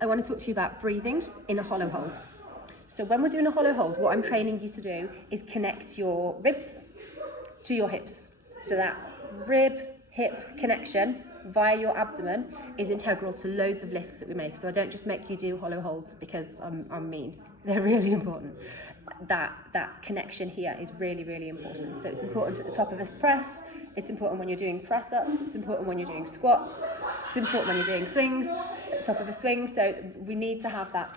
I want to talk to you about breathing in a hollow hold. So when we're doing a hollow hold, what I'm training you to do is connect your ribs to your hips. So that rib-hip connection via your abdomen is integral to loads of lifts that we make. So I don't just make you do hollow holds because I'm mean. They're really important. That connection here is really, really important. So it's important at the top of a press, it's important when you're doing press-ups, it's important when you're doing squats, it's important when you're doing swings, at the top of a swing. So we need to have that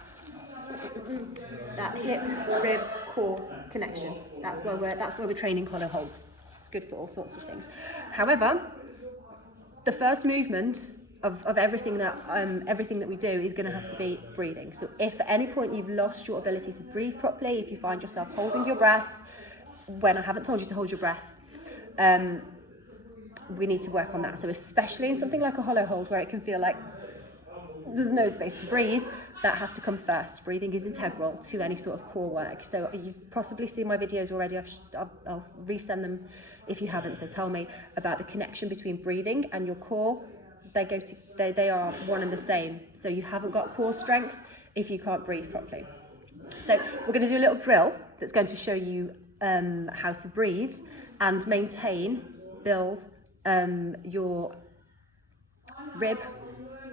hip, rib, core connection. That's where we're training hollow holds. It's good for all sorts of things. However, the first movement of everything that we do is going to have to be breathing. So if at any point you've lost your ability to breathe properly, if you find yourself holding your breath when I haven't told you to hold your breath, we need to work on that. So especially in something like a hollow hold where it can feel like there's no space to breathe, that has to come first. Breathing is integral to any sort of core work. So you've possibly seen my videos already. I'll resend them if you haven't. So tell me about the connection between breathing and your core. They are one and the same. So you haven't got core strength if you can't breathe properly. So we're going to do a little drill that's going to show you how to breathe and build your rib,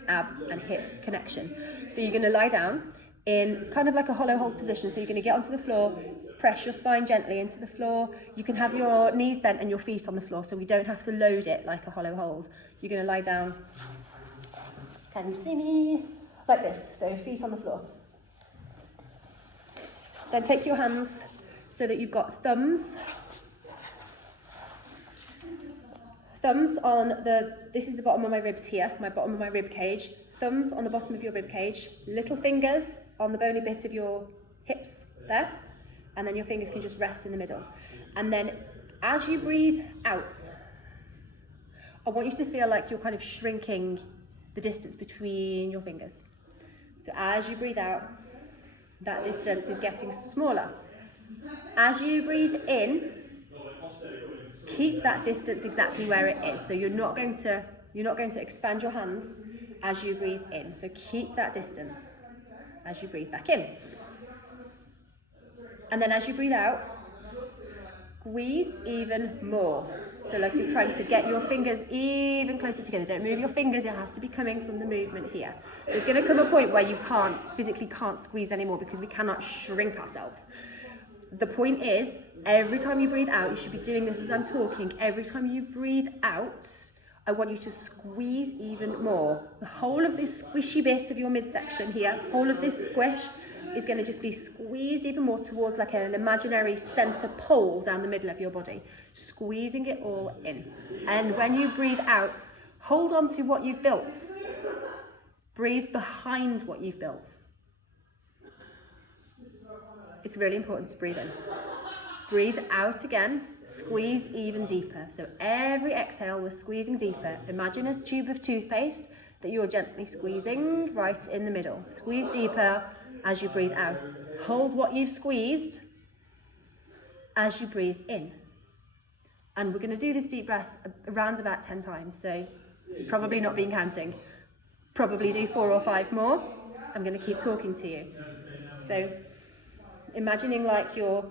ab and hip connection. So you're going to lie down in kind of like a hollow hold position. So you're going to get onto the floor, press your spine gently into the floor. You can have your knees bent and your feet on the floor, so we don't have to load it like a hollow hold. You're going to lie down, can you see me? Like this, so feet on the floor. Then take your hands so that you've got thumbs on this is the bottom of my ribs here, my bottom of my rib cage. Thumbs on the bottom of your rib cage, little fingers on the bony bit of your hips there, and then your fingers can just rest in the middle. And then as you breathe out, I want you to feel like you're kind of shrinking the distance between your fingers. So as you breathe out, that distance is getting smaller. As you breathe in, keep that distance exactly where it is. So you're not going to expand your hands as you breathe in. So keep that distance as you breathe back in. And then as you breathe out, squeeze even more. So like you're trying to get your fingers even closer together. Don't move your fingers, it has to be coming from the movement here. There's going to come a point where you physically can't squeeze anymore because we cannot shrink ourselves. The point is, every time you breathe out, you should be doing this as I'm talking, every time you breathe out, I want you to squeeze even more. The whole of this squishy bit of your midsection here, whole of this squish is going to just be squeezed even more towards like an imaginary center pole down the middle of your body, squeezing it all in. And when you breathe out, hold on to what you've built. Breathe behind what you've built. It's really important to breathe in. Breathe out again, squeeze even deeper. So every exhale, we're squeezing deeper. Imagine a tube of toothpaste that you're gently squeezing right in the middle. Squeeze deeper as you breathe out. Hold what you've squeezed as you breathe in. And we're going to do this deep breath around about 10 times. So you've probably not been counting. Probably do 4 or 5 more. I'm going to keep talking to you. So imagining like you're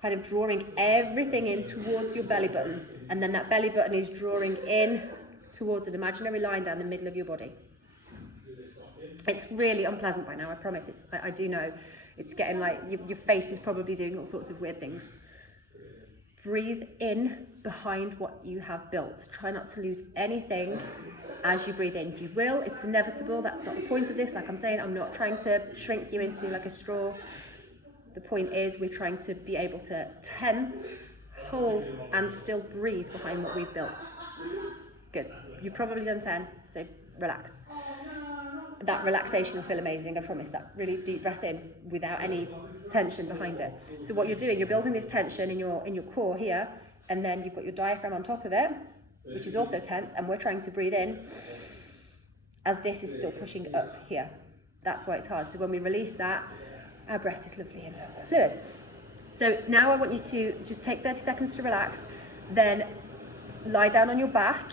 kind of drawing everything in towards your belly button, and then that belly button is drawing in towards an imaginary line down the middle of your body. It's really unpleasant by now, I promise. I do know. It's getting like, your face is probably doing all sorts of weird things. Breathe in behind what you have built. Try not to lose anything as you breathe in. You will, it's inevitable. That's not the point of this. Like I'm saying, I'm not trying to shrink you into like a straw. The point is we're trying to be able to tense, hold, and still breathe behind what we've built. Good. You've probably done 10, so relax. That relaxation will feel amazing, I promise. That really deep breath in without any tension behind it. So what you're doing, you're building this tension in your core here, and then you've got your diaphragm on top of it, which is also tense, and we're trying to breathe in as this is still pushing up here. That's why it's hard. So when we release that, our breath is lovely and fluid. So now I want you to just take 30 seconds to relax, then lie down on your back,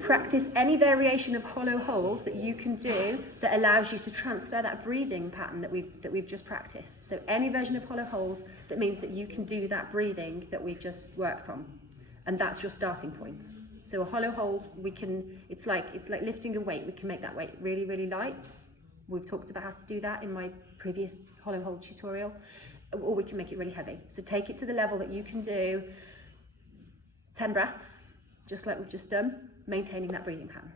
Practice any variation of hollow holds that you can do that allows you to transfer that breathing pattern that we've just practiced. So any version of hollow holds that means that you can do that breathing that we've just worked on, and that's your starting point. So a hollow hold, it's like lifting a weight. We can make that weight really, really light. We've talked about how to do that in my previous hollow hold tutorial, or we can make it really heavy. So take it to the level that you can do 10 breaths, just like we've just done, maintaining that breathing pattern.